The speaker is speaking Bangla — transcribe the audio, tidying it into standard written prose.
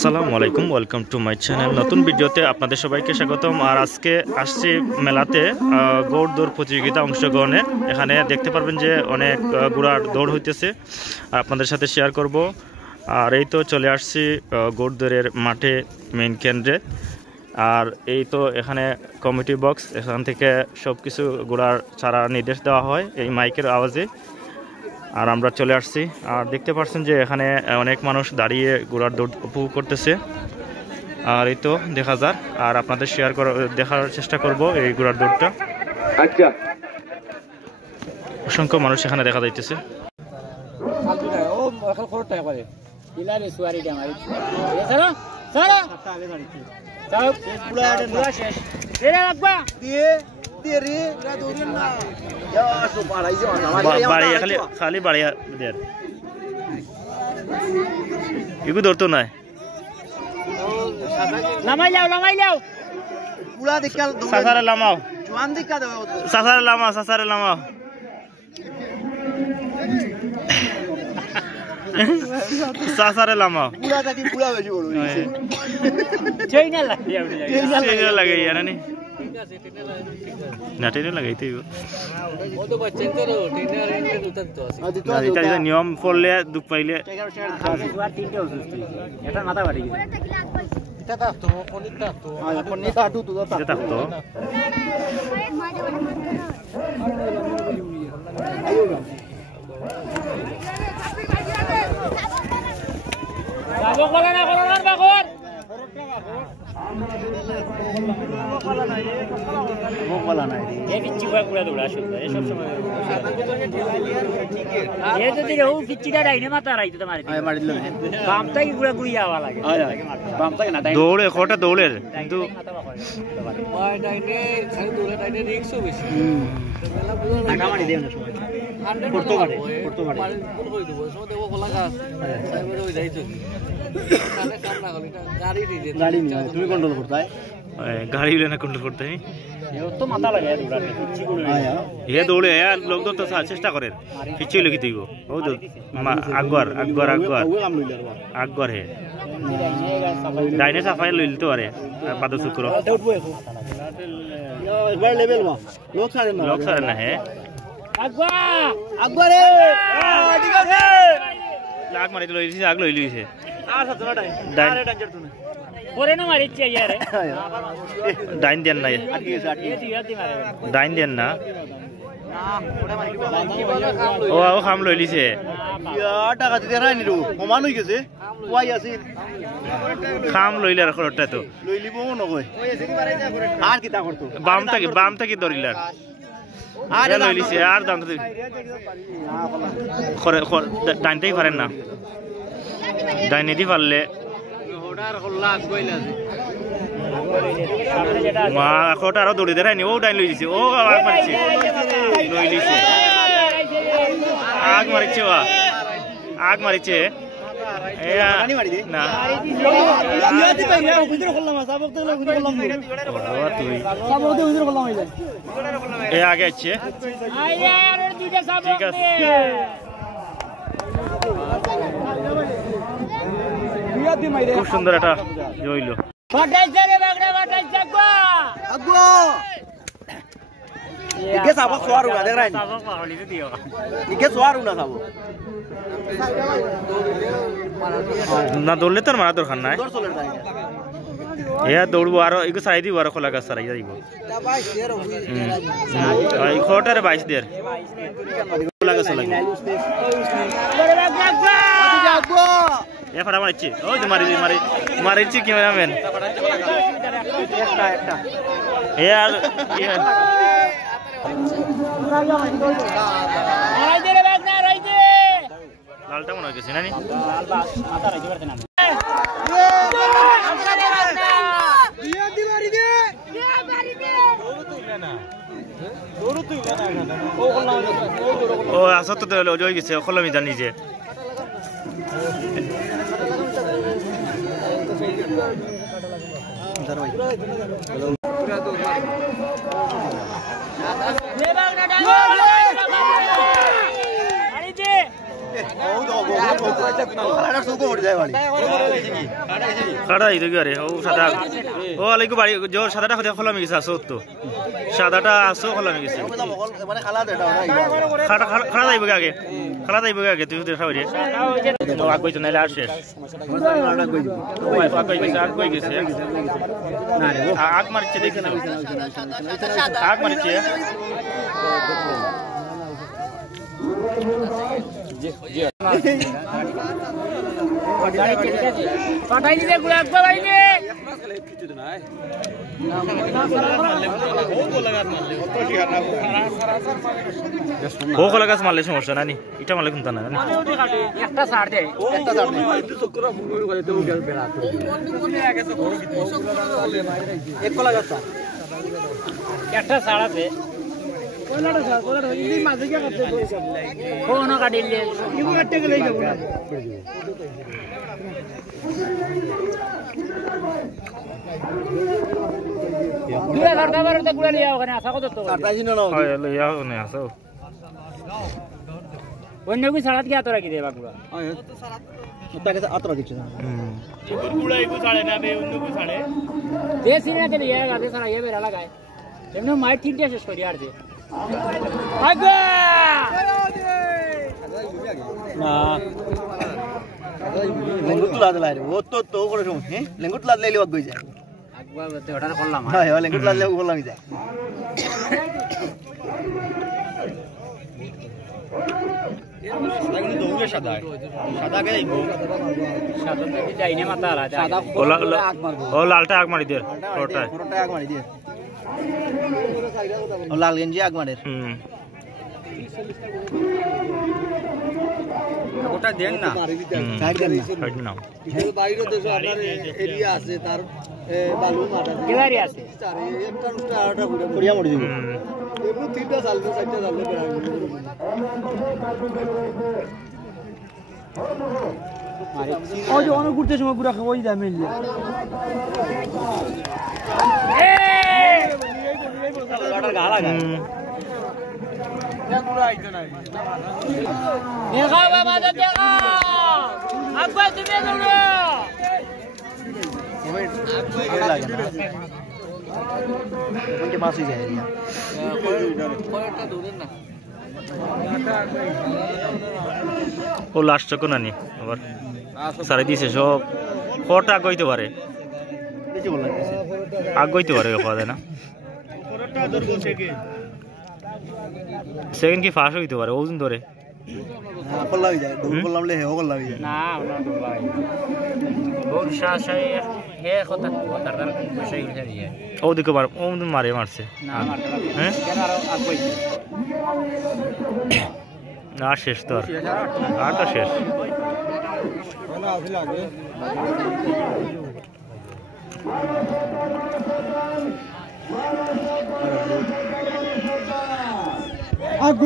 আসসালামু আলাইকুম, ওয়েলকাম টু মাই চ্যানেল। নতুন ভিডিওতে আপনাদের সবাইকে স্বাগতম। আর আজকে আসছি মেলাতে গৌড় দৌড় প্রতিযোগিতা অংশগ্রহণে। এখানে দেখতে পারবেন যে অনেক ঘোড়ার দৌড় হইতেছে, আপনাদের সাথে শেয়ার করব। আর এই তো চলে আসছি গৌড় দৌড়ের মাঠে, মেইন কেন্দ্রে। আর এই তো এখানে কমিটি বক্স, এখান থেকে সব কিছু ঘোড়ার ছাড়া নির্দেশ দেওয়া হয় এই মাইকের আওয়াজে। আর আমরা চলে আসছি, আর দেখতে পাচ্ছেন যে এখানে অনেক মানুষ দাঁড়িয়ে ঘোড়ার দৌড় উপভোগ করতেছে। আর এই তো দেখা যাক, আর আপনাদের শেয়ার দেখার চেষ্টা করব এই ঘোড়ার দৌড়টা। আচ্ছা, অসংখ্য মানুষ এখানে দেখা যাইতেছে। খালি বাড়িয়া এগুলো ধরতো নাই, লামাই যাও সাসারে লামাও, সাসারে লামাও সাসারে লামাও লাগে জানি নাটেনে লাগাইতে নিয়ম পড়লে দুঃখ পাইলে মাথা বাড়ি থাকতো। দৌড়ে কটা দৌড়ের কিন্তু তুমি কন্ট্রোল করতে গাড়ি না কন্ট্রোল করতে তো মাথা লাগে দৌড়ে লোক তো চেষ্টা করেন পিছিয়ে লিখে দিব আকবর আকবর আকবর আকবর হে ডাইনে সাফাই লইল তো আরে পাদ শুক্র লোক সারে না হে আকবর আগ মারি লই লিছে, আগ লই লিছে ডাইন দেন নাই, ডাইন দেন না ও খাম লই লিছে খাম লইলে আর খরচটা তো বাম থাকি ধরিলার লই লিছে আর দাম ডাইনটাই পারেন না, ডাইনেটি পারলে আরো দৌড়ে দেখায়নি। ও ডাইন লই দিছে, ও আগ মারিছে লই লিছে, আগ মারিছে আগ মারিছে না তুই আগে আছে। ঠিক আছে, খুব সুন্দর একটা জইল না দৌড়লে তোর মারা দরকার নাই, দৌড়বো আরো এগুলো সারাই দিব, আরো খোলা গাছ সারাই দিব খোটারে 22 দের খোলা গাছ লাগবে মারিছি। ওই তো মারিছি ক্যামেরাম্যান আর লালটা মনে হয়েছে না ও আসত তো জয় গেছে কলমি জানি যে খাড়া এই দেখি আরে ও সাদা ও আলাইকু বাড়ি জোর সাদাটা খোঁজা খোলা মিগেছে আসো তো সাদাটা আসো খোলা মিগেছে খাড়া যাইব আগে খাড়া যাইব আগে তুই দেখা হইরে আগ কইছ নাইলে আর শেষ আগ কই গেছে আগ মারছে দেখি না আগ মারছে পাঠাই দিলে গুলা একবার আইলে ও কলা গাছ মারলে সমস্যা নানি এটা মারলে কোনটা না একটা ছাড় দে একটা ছাড় দে এক কলা গাছ একটা ছাড় আছে কোলাটা ছাড় কোলাটা ইনি মাঝে কি করতে কোন কাটিলে ইগু কাটতে গেলে যাব না দুলা লড়কা বারতে গুলা লিয়া ওখানে আসা কত তো কাটাইছি না হয় লিয়া ওনে আসো অন্য কি ছাড়াত কি আতরা কি দেবা গুলা তাকে আতরা দিচ্ছে ইগুর গুলা ইগু ছাড়ে না বে অন্য কো ছাড়ে দেশি না চলে যায় গাছে ছাড়া ये বেরা লাগায় এমনি মাই তিনটে শেষ করি আর দে আগা না লেঙ্গুট লাদ লাই রে ও তো করে সময় হ্যাঁ লেঙ্গুট লাদ লাইলে বাগ গই যায় একবার তে অর্ডার করলাম হ্যাঁ হ্যাঁ লেঙ্গুট লাদ লাইলে করলাম যায় সাদা কে যাইবো সাদা তো যাইনে মাথা আলা সাদা ও লালটা আগ মারি দে পুরোটা আগ মারি দিয়ে ও লাল গেঞ্জি আগ মারে ওটা দেন না সাইড দেন না সাইড নাও বাইরে দেশে আপনার এরিয়া আছে তার বালু মাটা কেদারি আছে একটা উষ্টা আটা পুড়িয়া মরি দিব এমনি তিনটা চালবে চারটা চালবে ও যে অনেক ঘুরতে সময় পুরা খাওয়াই যায় মিললে দেখা বাবা দেখা আব্বা তুমি দৌড়ো মাসি যায় ও লাস্ট চকো নানি আবার সারে দিছে সব কটা কইতে পারে বেশি ভালো লাগছে আগ কইতে পারে কথা না সেকেন্ড কি ফাস্ট হইতে পারে ওজন ধরে কল্লা হয়ে যায় দৌড় করলাম লে হেও কল্লা হয়ে যায় না ওনা তো ভাই বহুত শাশাই হে কথা কথা তার পয়সা গিয়ে দিয়ে ও দিকে মার ও মারে মারছে না মারতে হ্যাঁ কেন আর আগ কইছে না শেষ তো আর তো শেষ আগ